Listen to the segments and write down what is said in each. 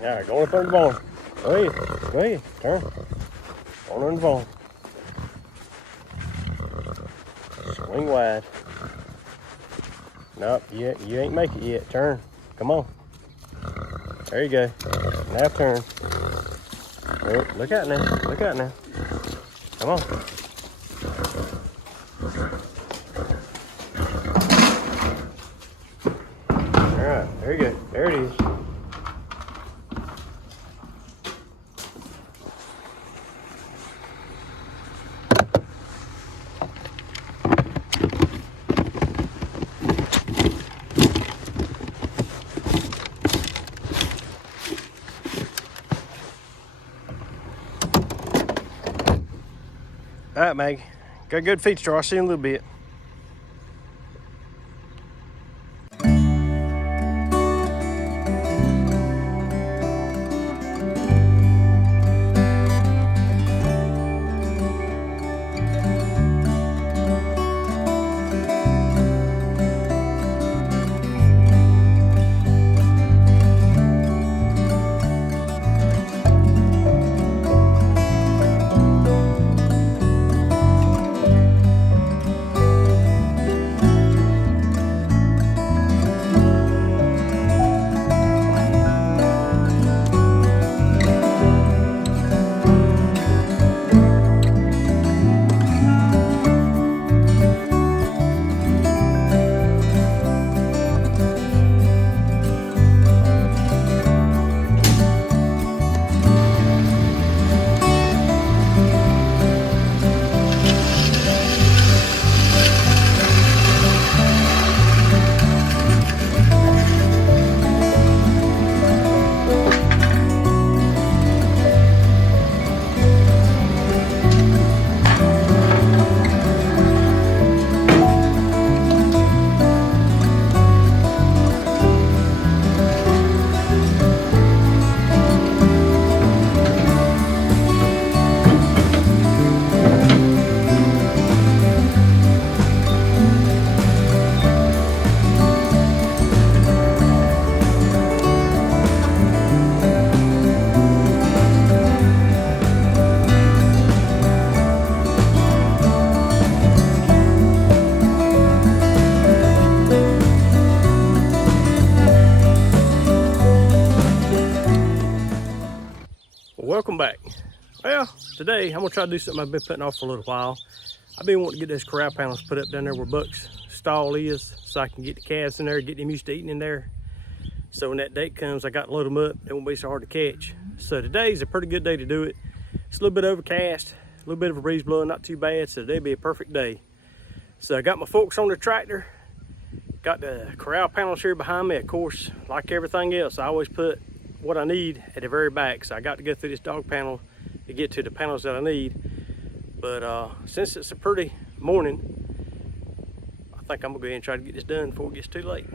All right, go up under the barn. Go ahead, turn. Go under the barn. Swing wide. Nope, you ain't make it yet. Turn. Come on. There you go. Now turn. Oh, look out now. Look out now. Come on. All right, there you go. There it is. All right, Maggie. Got a good feed store. I'll see you in a little bit. Welcome back. Well, today I'm gonna try to do something I've been putting off for a little while. I've been wanting to get those corral panels put up down there where Buck's stall is, so I can get the calves in there, get them used to eating in there. So when that date comes, I got to load them up. It won't be so hard to catch. So today's a pretty good day to do it. It's a little bit overcast, a little bit of a breeze blowing, not too bad. So today'd be a perfect day. So I got my forks on the tractor, got the corral panels here behind me. Of course, like everything else, I always put what I need at the very back. So I got to go through this dog panel to get to the panels that I need. But since it's a pretty morning, I think I'm gonna go ahead and try to get this done before it gets too late.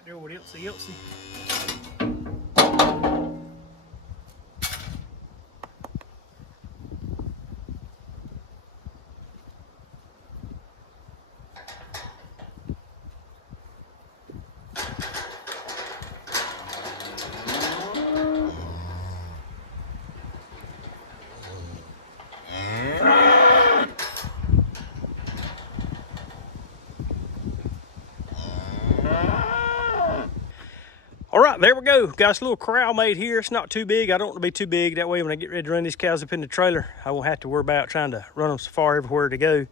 out there with Elsie. All right, there we go. Got us a little corral made here. It's not too big. I don't want to be too big. That way when I get ready to run these cows up in the trailer, I won't have to worry about trying to run them so far everywhere to go.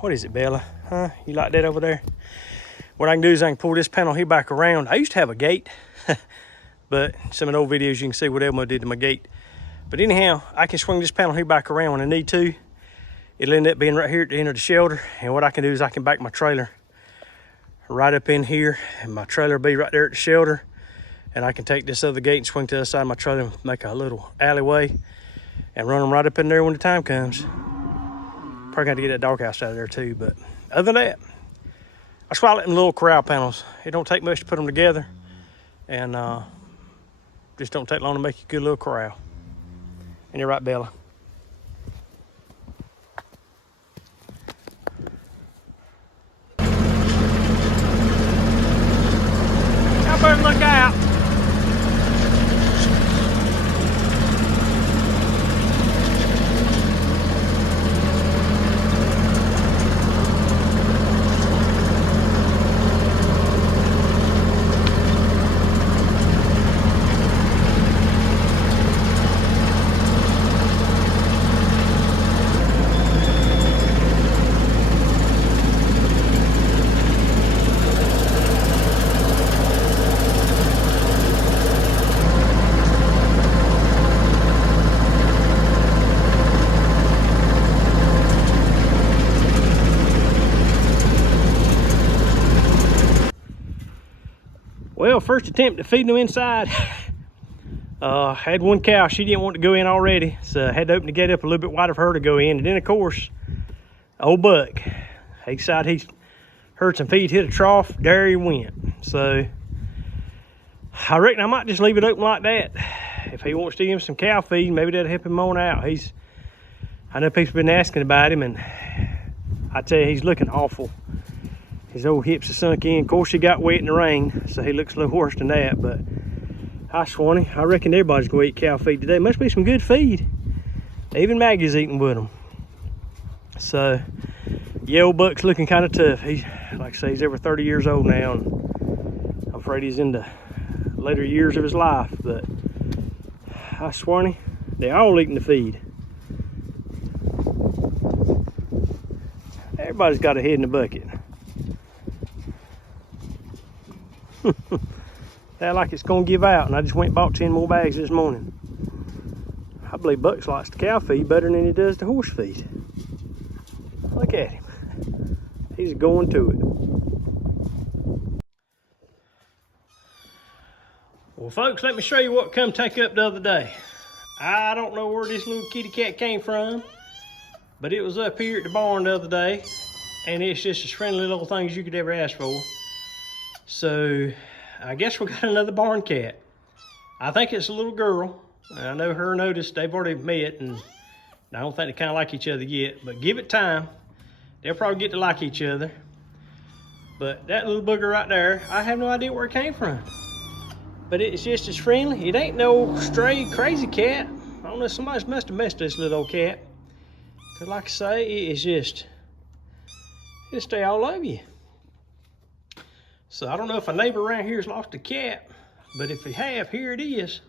What is it, Bella? Huh? You like that over there? What I can do is I can pull this panel here back around. I used to have a gate, but some of the old videos you can see what Elmo did to my gate. But anyhow, I can swing this panel here back around when I need to. It'll end up being right here at the end of the shelter. And what I can do is I can back my trailer right up in here, and my trailer will be right there at the shelter. And I can take this other gate and swing to the other side of my trailer and make a little alleyway and run them right up in there when the time comes. Probably got to get that doghouse out of there too, but other than that, that's why I let them little corral panels. It don't take much to put them together, and just don't take long to make a good little corral. And you're right, Bella. Y'all better look out. Well, first attempt at feeding them inside. Had one cow, she didn't want to go in already, so I had to open the gate up a little bit wider for her to go in. And then of course, old Buck, he decided he heard some feed hit a trough, there he went. So I reckon I might just leave it open like that. If he wants to give him some cow feed, maybe that'll help him on out. I know people have been asking about him, and I tell you, he's looking awful. His old hips are sunk in. Of course, he got wet in the rain, so he looks a little worse than that. But hi, Swanee. I reckon everybody's going to eat cow feed today. Must be some good feed. Even Maggie's eating with them. So, yeah, old Buck's looking kind of tough. He's, like I say, he's over 30 years old now, and I'm afraid he's in the later years of his life. But hi, Swanee. They're all eating the feed. Everybody's got a head in the bucket. That like it's gonna give out, and I just went and bought 10 more bags this morning. I believe Bucks likes the cow feed better than he does the horse feed. Look at him. He's going to it. Well, folks, let me show you what come take up the other day. I don't know where this little kitty cat came from, but it was up here at the barn the other day, and it's just as friendly little thing as you could ever ask for. So I guess we got another barn cat. I think it's a little girl. I know her and Otis, they've already met, and I don't think they kind of like each other yet, but give it time. They'll probably get to like each other. But that little booger right there, I have no idea where it came from. But it's just as friendly. It ain't no stray crazy cat. I don't know, somebody must have messed this little old cat. Cause like I say, it is just, it'll stay all over you. So I don't know if a neighbor around here has lost a cat, but if we have, here it is.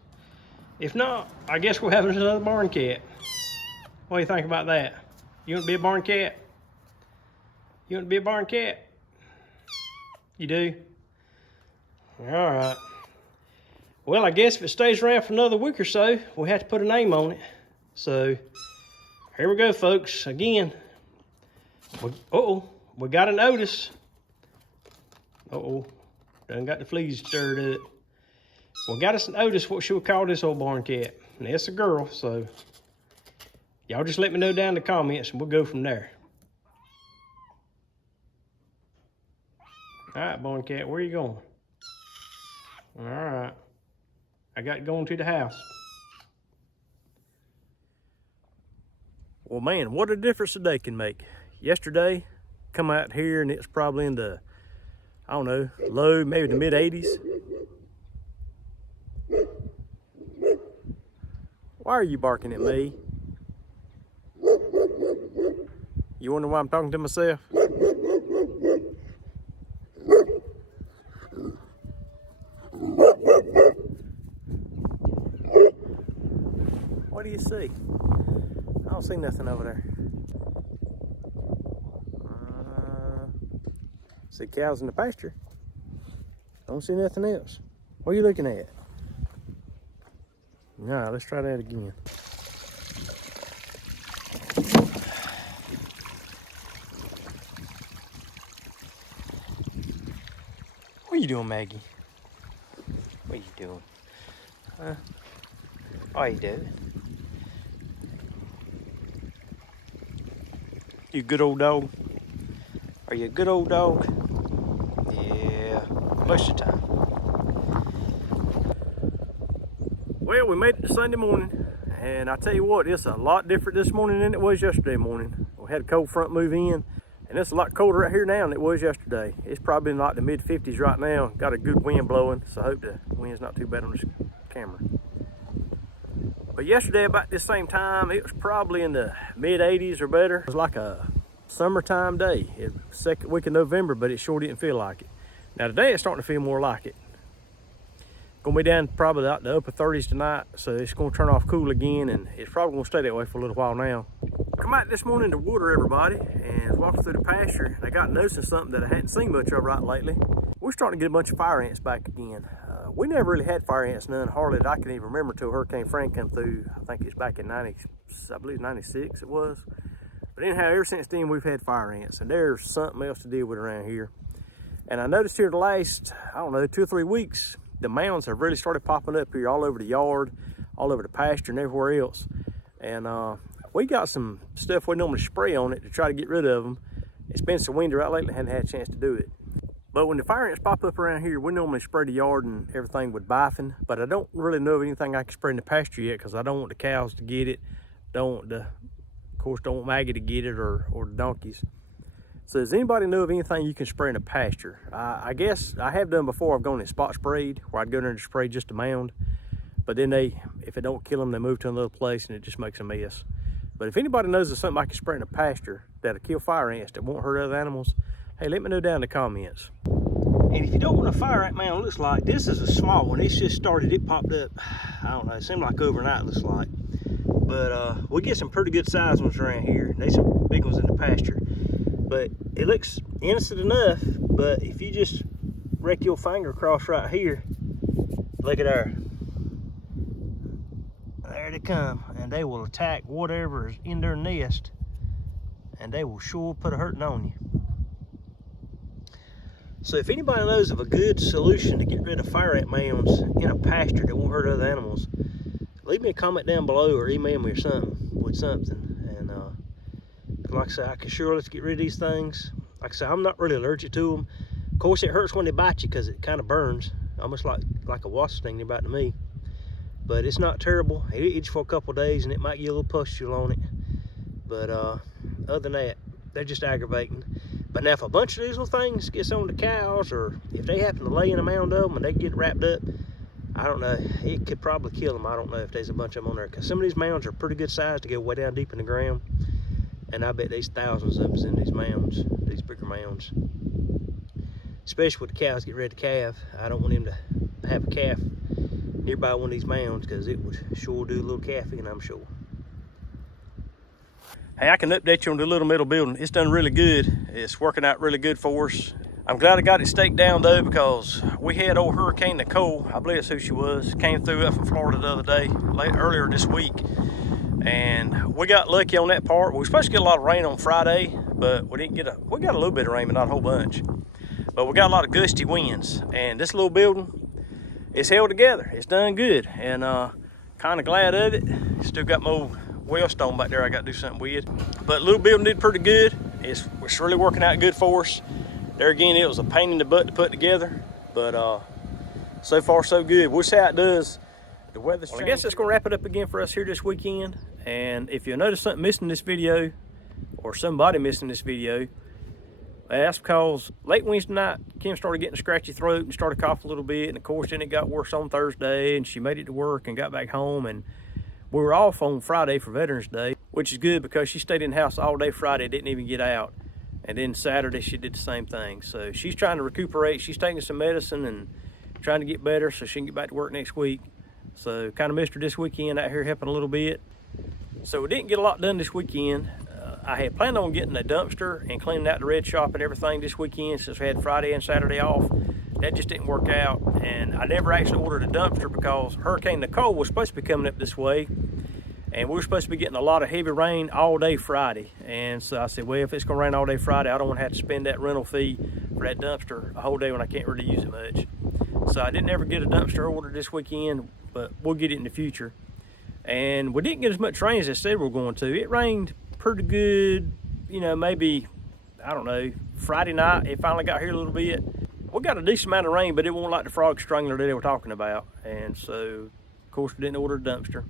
If not, I guess we'll have another barn cat. What do you think about that? You want to be a barn cat? You want to be a barn cat? You do? All right. Well, I guess if it stays around for another week or so, we'll have to put a name on it. So here we go, folks. Again, we got an Otis. Done got the fleas stirred up. We got us an Otis. What should we call this old barn cat? And it's a girl, so y'all just let me know down in the comments and we'll go from there. All right, barn cat, where you going? All right. I got going to the house. Well, man, what a difference a day can make. Yesterday, come out here and it's probably in the, I don't know, low, maybe the mid 80s. Why are you barking at me? You wonder why I'm talking to myself? What do you see? I don't see nothing over there. See cows in the pasture. Don't see nothing else. What are you looking at? Nah, let's try that again. What are you doing, Maggie? What are you doing? Huh? What are you doing? You good old dog? Are you a good old dog? Yeah, most of the time. Well, we made it to Sunday morning, and I tell you what, it's a lot different this morning than it was yesterday morning. We had a cold front move in, and it's a lot colder right here now than it was yesterday. It's probably in like the mid 50s right now. Got a good wind blowing, so I hope the wind's not too bad on this camera. But yesterday about this same time, it was probably in the mid 80s or better. It was like a summertime day. It was the second week of November, but it sure didn't feel like it. Now today it's starting to feel more like it. Gonna be down probably out the upper 30s tonight, so it's gonna turn off cool again, and it's probably gonna stay that way for a little while now. Come out this morning to water everybody, and was walking through the pasture. I got noticing something that I hadn't seen much of right lately. We're starting to get a bunch of fire ants back again. We never really had fire ants, none hardly that I can even remember till Hurricane Frank came through. I think it's back in 90, I believe 96 it was. But anyhow, ever since then we've had fire ants, and there's something else to deal with around here. And I noticed here the last, I don't know, 2 or 3 weeks, the mounds have really started popping up here all over the yard, all over the pasture and everywhere else. And we got some stuff we normally spray on it to try to get rid of them. It's been so windy right lately, I hadn't had a chance to do it. But when the fire ants pop up around here, we normally spray the yard and everything with bifin, but I don't really know of anything I can spray in the pasture yet because I don't want the cows to get it. Of course, don't want Maggie to get it or the donkeys. So does anybody know of anything you can spray in a pasture? I guess I have done before. I've gone and spot sprayed, where I'd go there and spray just a mound. But then if it don't kill them, they move to another place and it just makes a mess. But if anybody knows of something I can spray in a pasture that'll kill fire ants that won't hurt other animals, hey, let me know down in the comments. And if you don't know what a fire ant mound looks like, this is a small one. It's just started, it popped up, I don't know, it seemed like overnight it looks like. But we get some pretty good sized ones around here. And there's some big ones in the pasture. But it looks innocent enough, but if you just wreck your finger across right here, look at there. There they come, and they will attack whatever is in their nest, and they will sure put a hurting on you. So if anybody knows of a good solution to get rid of fire ant mounds in a pasture that won't hurt other animals, leave me a comment down below or email me or something with something. Like I said, I can sure let's get rid of these things. Like I said, I'm not really allergic to them. Of course, it hurts when they bite you because it kind of burns, almost like a wasp sting about to me. But it's not terrible. It itches for a couple of days and it might get a little pustule on it. But other than that, they're just aggravating. But now if a bunch of these little things gets on the cows, or if they happen to lay in a mound of them and they get wrapped up, I don't know, it could probably kill them. I don't know if there's a bunch of them on there, because some of these mounds are pretty good size to go way down deep in the ground. And I bet there's thousands of them in these mounds, these bigger mounds. Especially when the cows get ready to calve. I don't want them to have a calf nearby one of these mounds, because it would sure do a little calving, I'm sure. Hey, I can update you on the little metal building. It's done really good. It's working out really good for us. I'm glad I got it staked down though, because we had old Hurricane Nicole, I believe that's who she was, came through up from Florida the other day, earlier this week. And we got lucky on that part. We were supposed to get a lot of rain on Friday, but we didn't get we got a little bit of rain, but not a whole bunch. But we got a lot of gusty winds, and this little building is held together. It's done good, and kind of glad of it. Still got my old wellstone back there I got to do something with. But little building did pretty good. It's really working out good for us. There again, it was a pain in the butt to put together, but So far, so good. We'll see how it does. The weather's changing. I guess that's going to wrap it up again for us here this weekend. And if you notice something missing in this video, or somebody missing this video, that's because late Wednesday night, Kim started getting a scratchy throat and started coughing a little bit. And of course, then it got worse on Thursday, and she made it to work and got back home. And we were off on Friday for Veterans Day, which is good because she stayed in the house all day Friday, didn't even get out. And then Saturday, she did the same thing. So she's trying to recuperate. She's taking some medicine and trying to get better so she can get back to work next week. So kind of missed her this weekend out here helping a little bit. So we didn't get a lot done this weekend. I had planned on getting a dumpster and cleaning out the red shop and everything this weekend since we had Friday and Saturday off. That just didn't work out, and I never actually ordered a dumpster because Hurricane Nicole was supposed to be coming up this way, and we were supposed to be getting a lot of heavy rain all day Friday. And so I said, well, if it's gonna rain all day Friday, I don't want to have to spend that rental fee for that dumpster a whole day when I can't really use it much. So I didn't ever get a dumpster ordered this weekend, but we'll get it in the future. And we didn't get as much rain as I said we were going to. It rained pretty good, you know, maybe, I don't know, Friday night it finally got here a little bit. We got a decent amount of rain, but it wasn't like the frog strangler that they were talking about. And so, of course, we didn't order a dumpster.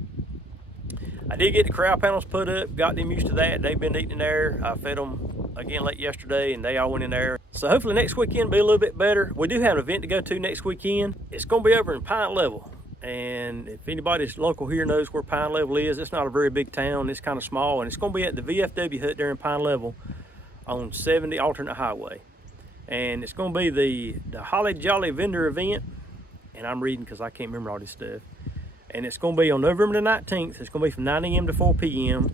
I did get the corral panels put up, got them used to that. They've been eating in there. I fed them again late yesterday, and they all went in there. So hopefully next weekend will be a little bit better. We do have an event to go to next weekend. It's going to be over in Pine Level. And if anybody's local here knows where Pine Level is, it's not a very big town. It's kind of small, and it's going to be at the VFW hut there in Pine Level on 70 Alternate Highway. And it's going to be the Holly Jolly Vendor event. And I'm reading because I can't remember all this stuff. And it's going to be on November the 19th. It's going to be from 9 a.m. to 4 p.m.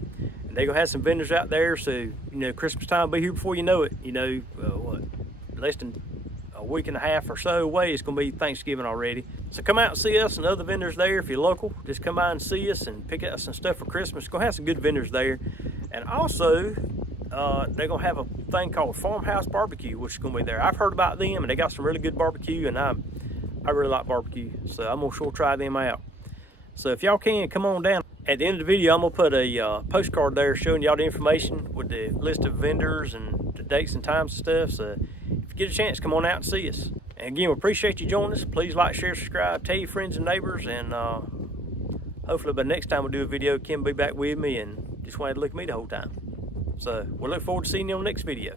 And they're going to have some vendors out there. So, you know, Christmas time will be here before you know it. You know, less than a week and a half or so away, it's going to be Thanksgiving already. So come out and see us and other vendors there. If you're local, just come by and see us and pick out some stuff for Christmas. It's going to have some good vendors there. And also, they're going to have a thing called Farmhouse Barbecue, which is going to be there. I've heard about them, and they got some really good barbecue, and I really like barbecue. So I'm going to sure try them out. So if y'all can, come on down. At the end of the video, I'm going to put a postcard there showing y'all the information with the list of vendors and the dates and times and stuff. So if you get a chance, come on out and see us. And again, we appreciate you joining us. Please like, share, subscribe, tell your friends and neighbors, and hopefully by next time we do a video, Kim will be back with me and just wanted to look at me the whole time. So we'll look forward to seeing you on the next video.